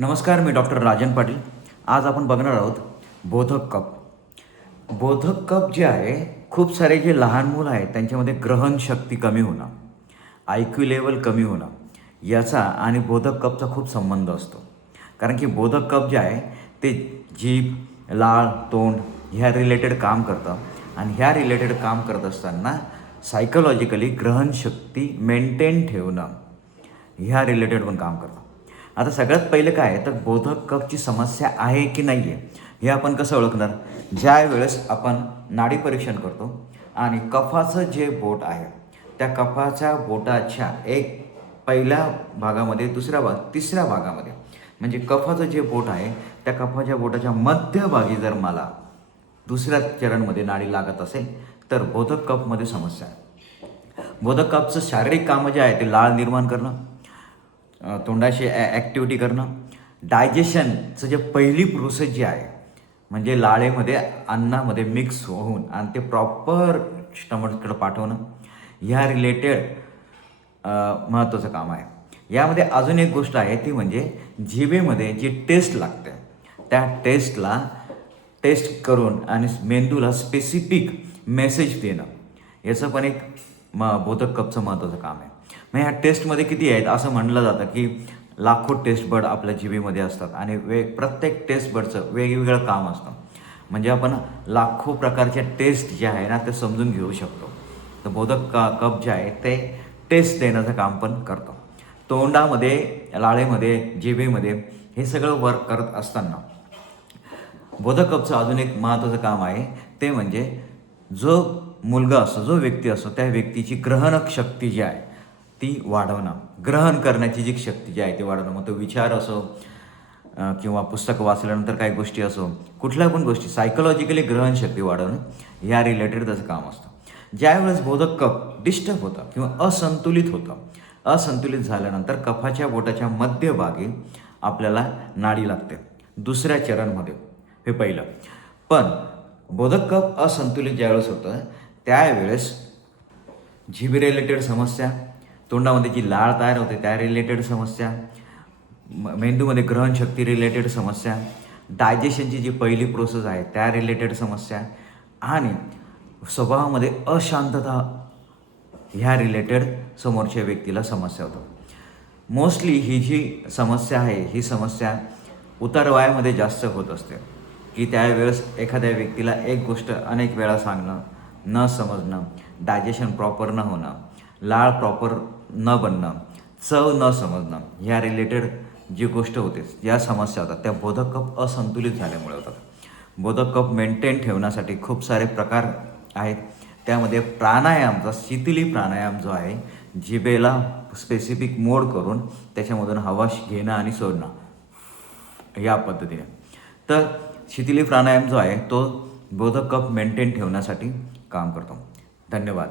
नमस्कार, मी डॉक्टर राजन पाटील. आज आपण बघणार आहोत बोधक कफ. बोधक कफ जे आहे, खूप सारे जे लहान मुलं आहेत त्यांच्यामध्ये ग्रहणशक्ती कमी होणं, IQ लेवल कमी होणं याचा आणि बोधक कफचा खूप संबंध असतो. कारण की बोधक कफ जे आहे ते जीभ, लाळ, तोंड ह्या रिलेटेड काम करतं आणि ह्या रिलेटेड काम करत असताना सायकोलॉजिकली ग्रहणशक्ती मेंटेन ठेवणं ह्या रिलेटेड पण काम करतं. आता सगळ्यात पहिलं काय आहे तर बोधक कफची समस्या आहे की नाही आहे हे आपण कसं ओळखणार? ज्या वेळेस आपण नाडी परीक्षण करतो आणि कफाचं जे बोट आहे त्या कफाच्या बोटाच्या एक पहिल्या भागामध्ये, दुसऱ्या तिसऱ्या भागामध्ये, म्हणजे कफाचं जे बोट आहे त्या कफाच्या बोटाच्या मध्यभागी जर मला दुसऱ्या चरणमध्ये नाडी लागत असेल तर बोधक कफमध्ये समस्या आहे. बोधक कफचं शारीरिक कामं जे आहे ते लाळ निर्माण करणं, तोंडाशी ॲक्टिव्हिटी करणं, डायजेशनचं जे पहिली प्रोसेस जी आहे म्हणजे लाळेमध्ये अन्नामध्ये मिक्स होऊन आणि ते प्रॉपर स्टमककडं पाठवणं ह्या रिलेटेड महत्त्वाचं काम आहे. यामध्ये अजून एक गोष्ट आहे ती म्हणजे जिभेमध्ये जी टेस्ट लागते त्या टेस्ट करून आणि मेंदूला स्पेसिफिक मेसेज देणं याचं पण एक बोधक कफचं महत्त्वाचं काम आहे. मग ह्या टेस्टमध्ये किती आहेत असं म्हणलं जातं की लाखो टेस्ट बर्ड आपल्या जिभेमध्ये असतात आणि प्रत्येक टेस्ट बर्डचं वेगवेगळं काम असतं. म्हणजे आपण लाखो प्रकारच्या टेस्ट जे आहे ना ते समजून घेऊ शकतो. तर बोधक कफ जे आहे ते टेस्ट देण्याचं काम पण करतो. तोंडामध्ये, लाळेमध्ये, जिभेमध्ये हे सगळं वर्क करत असताना बोधक कफचं अजून एक महत्त्वाचं काम आहे ते म्हणजे जो मुलगा असतो, जो व्यक्ती असतो त्या व्यक्तीची ग्रहणक शक्ती जी आहे ती वाढवणं, ग्रहण करण्याची जी शक्ती जी आहे ती वाढवणं. मग तो विचार असो किंवा पुस्तक वाचल्यानंतर काही गोष्टी असो, कुठल्या पण गोष्टी सायकोलॉजिकली ग्रहणशक्ती वाढवणं ह्या रिलेटेड त्याचं काम असतं. ज्यावेळेस बोधक कफ डिस्टर्ब होतं किंवा असंतुलित होतं, असंतुलित झाल्यानंतर कफाच्या बोटाच्या मध्यभागी आपल्याला नाडी लागते दुसऱ्या चरणमध्ये, हे पहिलं. पण बोधक कफ असंतुलित ज्यावेळेस होतं त्यावेळेस जीभ रिलेटेड समस्या, तोंडामध्ये जी लाळ तयार होते त्या रिलेटेड समस्या, मेंदूमध्ये ग्रहणशक्ती रिलेटेड समस्या, डायजेशनची जी पहिली प्रोसेस आहे त्या रिलेटेड समस्या आणि स्वभावामध्ये अशांतता ह्या रिलेटेड समोरच्या व्यक्तीला समस्या होतात. मोस्टली ही जी समस्या आहे ही समस्या उतार वयामध्ये जास्त होत असते की त्यावेळेस एखाद्या व्यक्तीला एक गोष्ट अनेक वेळा सांगणं, न समजणं, डायजेशन प्रॉपर न होणं, लाळ प्रॉपर न बनणं, चव न समजणं ह्या रिलेटेड जी गोष्ट होते, ज्या समस्या होतात त्या बोधक कफ असंतुलित झाल्यामुळे होतात. बोधक कफ मेंटेन ठेवण्यासाठी खूप सारे प्रकार आहेत. त्यामध्ये प्राणायामचा शिथिली प्राणायाम जो आहे, जिभेला स्पेसिफिक मोड करून त्याच्यामधून हवा घेणं आणि सोडणं या पद्धतीने. तर शिथिली प्राणायाम जो आहे तो बोधक कफ मेंटेन ठेवण्यासाठी काम करतो. धन्यवाद.